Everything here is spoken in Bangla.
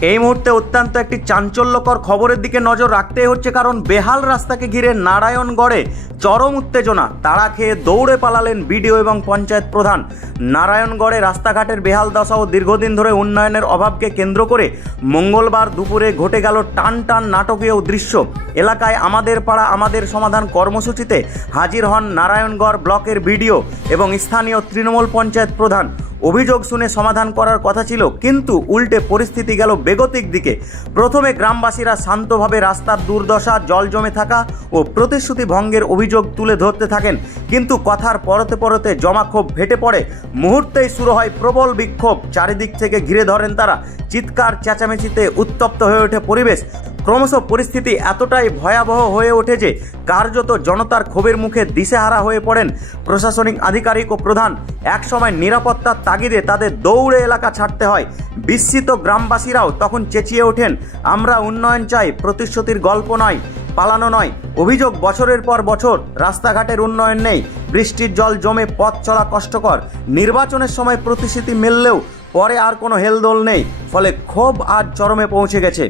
এই মুহূর্তে অত্যন্ত একটি চাঞ্চল্যকর খবরের দিকে নজর রাখতেই হচ্ছে, কারণ বেহাল রাস্তাকে ঘিরে নারায়ণগড়ে চরম উত্তেজনা। তাড়া খেয়ে দৌড়ে পালালেন বিডিও এবং পঞ্চায়েত প্রধান। নারায়ণগড়ে রাস্তাঘাটের বেহাল দশা ও দীর্ঘদিন ধরে উন্নয়নের অভাবকে কেন্দ্র করে মঙ্গলবার দুপুরে ঘটে গেল টান টান নাটকীয় দৃশ্য। এলাকায় আমাদের পাড়া আমাদের সমাধান কর্মসূচিতে হাজির হন নারায়ণগড় ব্লকের বিডিও এবং স্থানীয় তৃণমূল পঞ্চায়েত প্রধান। অভিযোগ শুনে সমাধান করার কথা ছিল, কিন্তু উল্টে পরিস্থিতি গেল বেগতিক দিকে। প্রথমে গ্রামবাসীরা শান্তভাবে রাস্তার দুর্দশা, জল জমে থাকা ও প্রতিশ্রুতি ভঙ্গের অভিযোগ তুলে ধরতে থাকেন, কিন্তু কথার পরতে পরতে জমাক্ষোভ ফেটে পড়ে। মুহূর্তেই শুরু হয় প্রবল বিক্ষোভ। চারিদিক থেকে ঘিরে ধরেন তারা। চিৎকার চেঁচামেচিতে উত্তপ্ত হয়ে ওঠে পরিবেশ। ক্রমশ পরিস্থিতি এতটাই ভয়াবহ হয়ে ওঠে যে কার্যত জনতার ক্ষোভের মুখে দিশেহারা হয়ে পড়েন প্রশাসনিক আধিকারিক ও প্রধান। একসময় নিরাপত্তার তাগিদে তাদের দৌড়ে এলাকা ছাড়তে হয়। বিস্মিত গ্রামবাসীরাও তখন চেঁচিয়ে ওঠেন, আমরা উন্নয়ন চাই, প্রতিশ্রুতির গল্প নয়, পালানো নয়। অভিযোগ, বছরের পর বছর রাস্তাঘাটের উন্নয়ন নেই, বৃষ্টির জল জমে পথ চলা কষ্টকর, নির্বাচনের সময় প্রতিশ্রুতি মিললেও পরে আর কোনো হেলদোল নেই। ফলে ক্ষোভ আজ চরমে পৌঁছে গেছে।